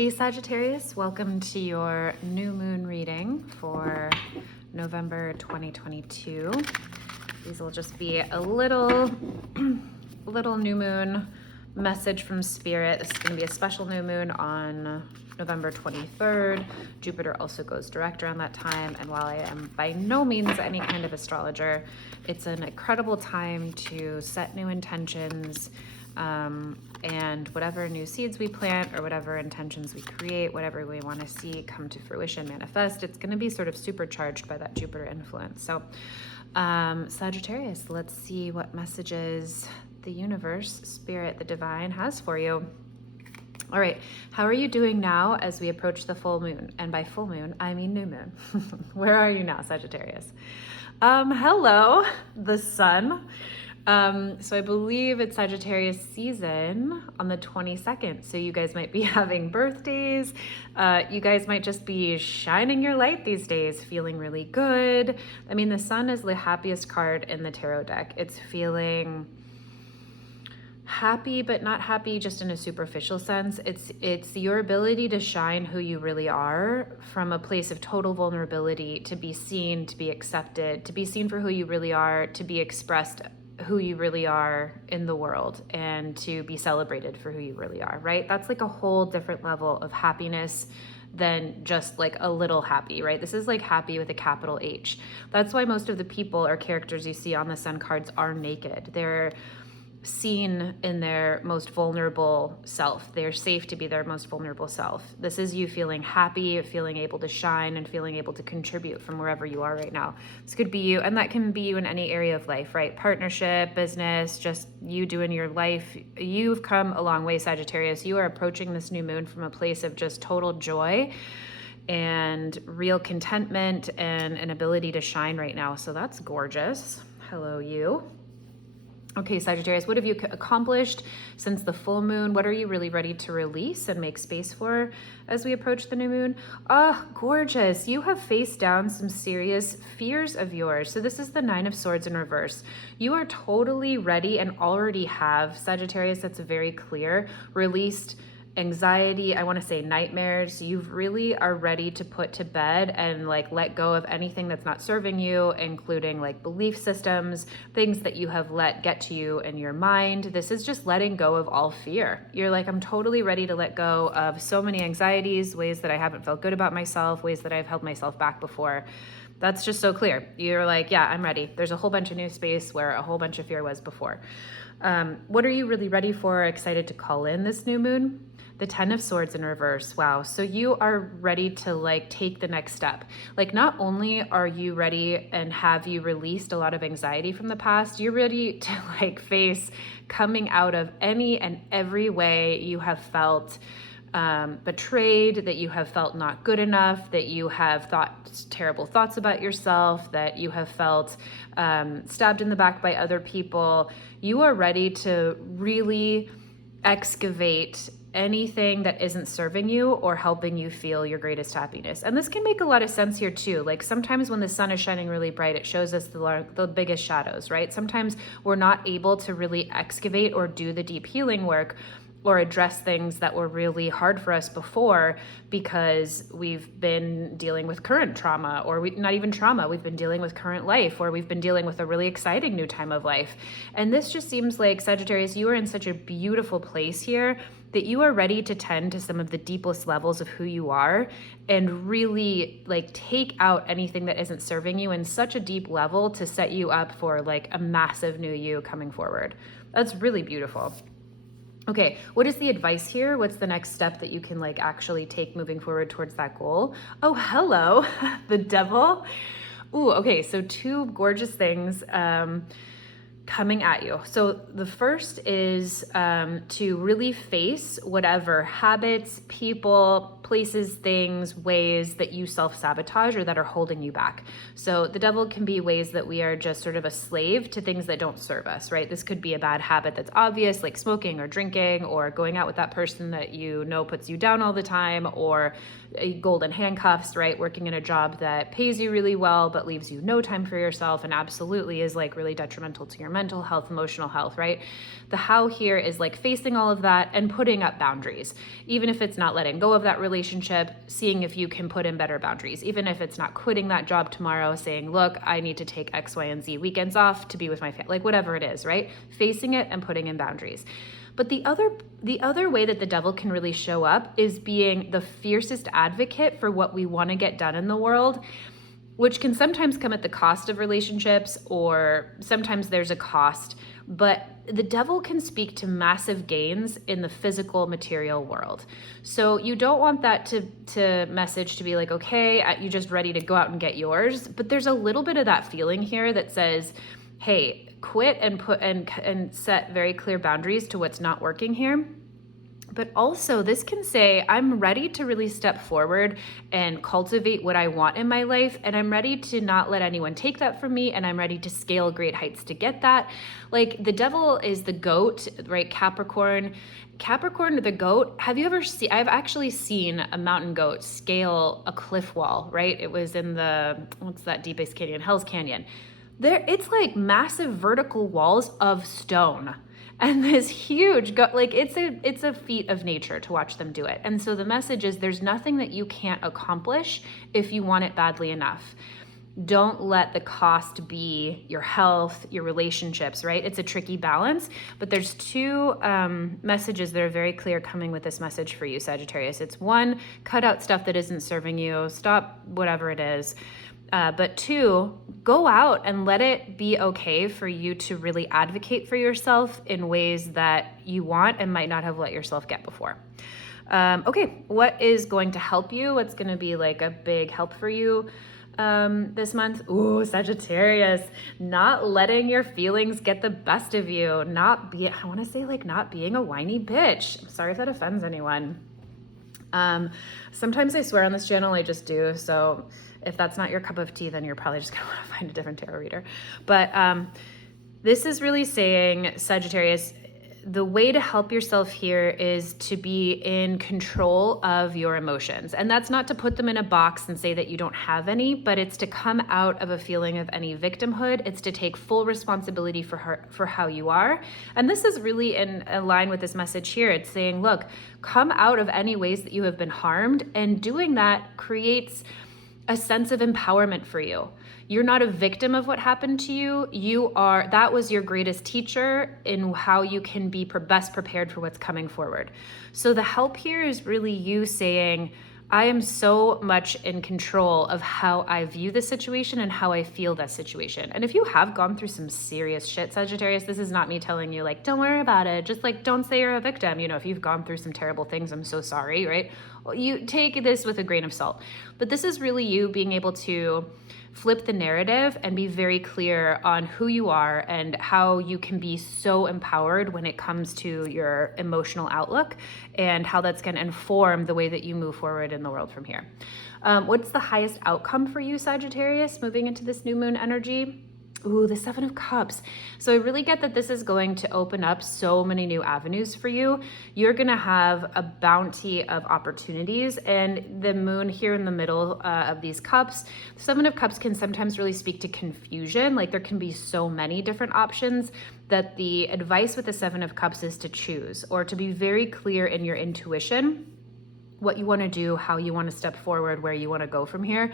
Hey Sagittarius, welcome to your new moon reading for November 2022. These will just be a little new moon message from Spirit. This is going to be a special new moon on November 23rd. Jupiter also goes direct around that time, and while I am by no means any kind of astrologer, it's an incredible time to set new intentions, and whatever new seeds we plant or whatever intentions we create, whatever we want to see come to fruition, manifest, it's going to be sort of supercharged by that Jupiter influence. So Sagittarius, let's see what messages the universe, spirit, the divine has for you. All right, how are you doing now as we approach the full moon? And by full moon, I mean new moon. Where are you now, Sagittarius? Hello, the sun. So I believe it's Sagittarius season on the 22nd. So you guys might be having birthdays. You guys might just be shining your light these days, feeling really good. I mean, the sun is the happiest card in the tarot deck. It's feeling happy, but not happy just in a superficial sense. It's your ability to shine who you really are from a place of total vulnerability, to be seen, to be accepted, to be seen for who you really are, to be expressed who you really are in the world, and to be celebrated for who you really are, right? That's like a whole different level of happiness than just like a little happy, right? This is like happy with a capital H. That's why most of the people or characters you see on the sun cards are naked. They're seen in their most vulnerable self. They're safe to be their most vulnerable self. This is you feeling happy, feeling able to shine, and feeling able to contribute from wherever you are right now. This could be you, and that can be you in any area of life, right? Partnership, business, just you doing your life. You've come a long way, Sagittarius. You are approaching this new moon from a place of just total joy and real contentment and an ability to shine right now. So that's gorgeous. Hello, you. Okay, Sagittarius, what have you accomplished since the full moon? What are you really ready to release and make space for as we approach the new moon? Ah, gorgeous. You have faced down some serious fears of yours. So this is the 9 of Swords in reverse. You are totally ready and already have, Sagittarius, that's very clear, released anxiety, I want to say nightmares. You really are ready to put to bed and like let go of anything that's not serving you, including like belief systems, things that you have let get to you in your mind. This is just letting go of all fear. You're like, I'm totally ready to let go of so many anxieties, ways that I haven't felt good about myself, ways that I've held myself back before. That's just so clear. You're like, yeah, I'm ready. There's a whole bunch of new space where a whole bunch of fear was before. What are you really ready for, excited to call in this new moon? The 10 of Swords in reverse. Wow. So you are ready to like take the next step. Like not only are you ready and have you released a lot of anxiety from the past, you're ready to like face coming out of any and every way you have felt betrayed, that you have felt not good enough, that you have thought terrible thoughts about yourself, that you have felt stabbed in the back by other people. You are ready to really excavate anything that isn't serving you or helping you feel your greatest happiness. And this can make a lot of sense here too. Like sometimes when the sun is shining really bright, it shows us the biggest shadows, right? Sometimes we're not able to really excavate or do the deep healing work or address things that were really hard for us before because we've been dealing with current trauma, or not even trauma, we've been dealing with current life, or we've been dealing with a really exciting new time of life. And this just seems like, Sagittarius, you are in such a beautiful place here that you are ready to tend to some of the deepest levels of who you are and really like take out anything that isn't serving you in such a deep level to set you up for like a massive new you coming forward. That's really beautiful. Okay, what is the advice here? What's the next step that you can like actually take moving forward towards that goal? Oh, hello, the devil. Ooh, okay, so two gorgeous things coming at you. So the first is to really face whatever habits, people, places, things, ways that you self-sabotage or that are holding you back. So the devil can be ways that we are just sort of a slave to things that don't serve us, right? This could be a bad habit that's obvious, like smoking or drinking or going out with that person that you know puts you down all the time, or golden handcuffs, right? Working in a job that pays you really well but leaves you no time for yourself and absolutely is like really detrimental to your mental mental health, emotional health, right? The how here is like facing all of that and putting up boundaries. Even if it's not letting go of that relationship, seeing if you can put in better boundaries. Even if it's not quitting that job tomorrow, saying, look, I need to take X, Y, and Z weekends off to be with my family, like whatever it is, right? Facing it and putting in boundaries. But the other way that the devil can really show up is being the fiercest advocate for what we want to get done in the world, which can sometimes come at the cost of relationships, or sometimes there's a cost. But the devil can speak to massive gains in the physical material world. So you don't want that to message to be like, okay, you're just ready to go out and get yours. But there's a little bit of that feeling here that says, hey, quit and put and set very clear boundaries to what's not working here. But also this can say, I'm ready to really step forward and cultivate what I want in my life. And I'm ready to not let anyone take that from me. And I'm ready to scale great heights to get that. Like the devil is the goat, right? Capricorn, the goat. Have you ever seen, I've actually seen a mountain goat scale a cliff wall, right? It was in what's that deepest canyon? Hell's Canyon. It's like massive vertical walls of stone. And this huge, like it's a feat of nature to watch them do it. And so the message is there's nothing that you can't accomplish if you want it badly enough. Don't let the cost be your health, your relationships, right? It's a tricky balance, but there's two messages that are very clear coming with this message for you, Sagittarius. It's one, cut out stuff that isn't serving you, stop whatever it is. But two, go out and let it be okay for you to really advocate for yourself in ways that you want and might not have let yourself get before. Okay, what is going to help you? What's going to be like a big help for you this month? Ooh, Sagittarius, not letting your feelings get the best of you. Not being a whiny bitch. I'm sorry if that offends anyone. Sometimes I swear on this channel, I just do. So if that's not your cup of tea, then you're probably just gonna want to find a different tarot reader. But this is really saying, Sagittarius, the way to help yourself here is to be in control of your emotions. And that's not to put them in a box and say that you don't have any, but it's to come out of a feeling of any victimhood. It's to take full responsibility for how you are. And this is really in line with this message here. It's saying, look, come out of any ways that you have been harmed, and doing that creates a sense of empowerment for you. You're not a victim of what happened to you. That was your greatest teacher in how you can be best prepared for what's coming forward. So the help here is really you saying, I am so much in control of how I view the situation and how I feel that situation. And if you have gone through some serious shit, Sagittarius, this is not me telling you like, don't worry about it. Just like, don't say you're a victim. You know, if you've gone through some terrible things, I'm so sorry, right? You take this with a grain of salt. But this is really you being able to flip the narrative and be very clear on who you are and how you can be so empowered when it comes to your emotional outlook, and how that's going to inform the way that you move forward in the world from here. What's the highest outcome for you, Sagittarius, moving into this new moon energy? Ooh, the Seven of Cups. So I really get that this is going to open up so many new avenues for you. You're going to have a bounty of opportunities, and the moon here in the middle of these cups. The Seven of Cups can sometimes really speak to confusion. Like there can be so many different options that the advice with the Seven of Cups is to choose, or to be very clear in your intuition, what you want to do, how you want to step forward, where you want to go from here.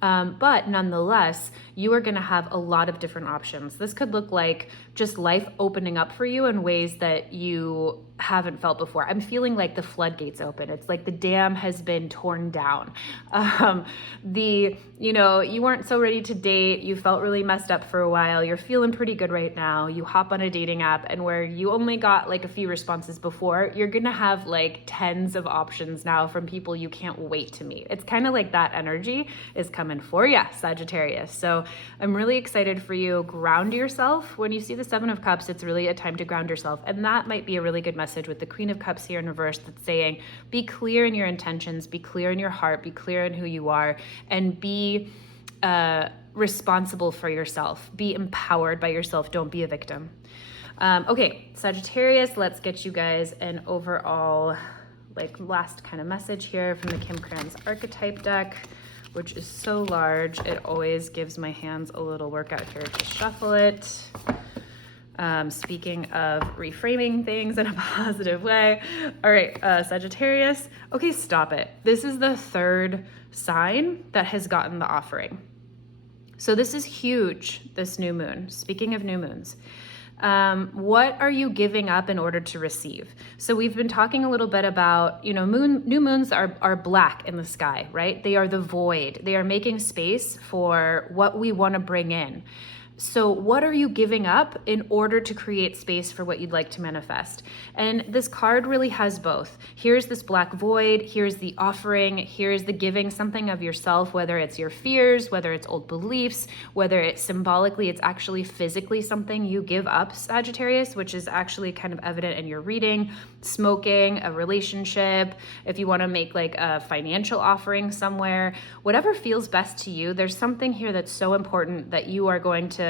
But nonetheless, you are going to have a lot of different options. This could look like just life opening up for you in ways that you haven't felt before. I'm feeling like the floodgates open. It's like the dam has been torn down. You weren't so ready to date. You felt really messed up for a while. You're feeling pretty good right now. You hop on a dating app, and where you only got like a few responses before, you're going to have like tens of options now from people you can't wait to meet. It's kind of like that energy is coming for you, Sagittarius. So I'm really excited for you. Ground yourself. When you see the Seven of Cups, it's really a time to ground yourself. And that might be a really good message with the Queen of Cups here in reverse, that's saying, be clear in your intentions, be clear in your heart, be clear in who you are, and be responsible for yourself. Be empowered by yourself. Don't be a victim. Okay, Sagittarius, let's get you guys an overall last kind of message here from the Kim Krans archetype deck, which is so large. It always gives my hands a little workout here to shuffle it. Speaking of reframing things in a positive way. All right, Sagittarius. Okay, stop it. This is the third sign that has gotten the offering. So this is huge, this new moon. Speaking of new moons. What are you giving up in order to receive? So we've been talking a little bit about, new moons are black in the sky, right? They are the void. They are making space for what we want to bring in. So what are you giving up in order to create space for what you'd like to manifest? And this card really has both. Here's this black void, here's the offering, here's the giving something of yourself, whether it's your fears, whether it's old beliefs, whether it's symbolically, it's actually physically something you give up, Sagittarius, which is actually kind of evident in your reading, smoking, a relationship, if you want to make like a financial offering somewhere, whatever feels best to you. There's something here that's so important that you are going to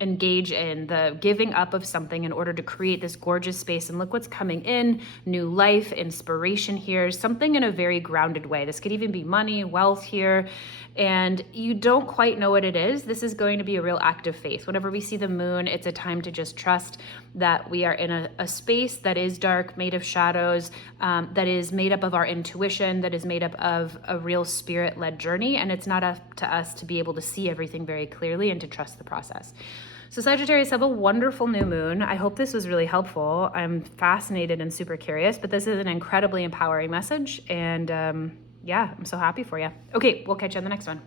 engage in, the giving up of something in order to create this gorgeous space. And look what's coming in, new life, inspiration here, something in a very grounded way. This could even be money, wealth here, and you don't quite know what it is. This is going to be a real act of faith. Whenever we see the moon, it's a time to just trust that we are in a space that is dark, made of shadows, that is made up of our intuition, that is made up of a real spirit-led journey, and it's not up to us to be able to see everything very clearly and to trust the process. So Sagittarius, have a wonderful new moon. I hope this was really helpful. I'm fascinated and super curious, but this is an incredibly empowering message. And yeah, I'm so happy for you. Okay, we'll catch you on the next one.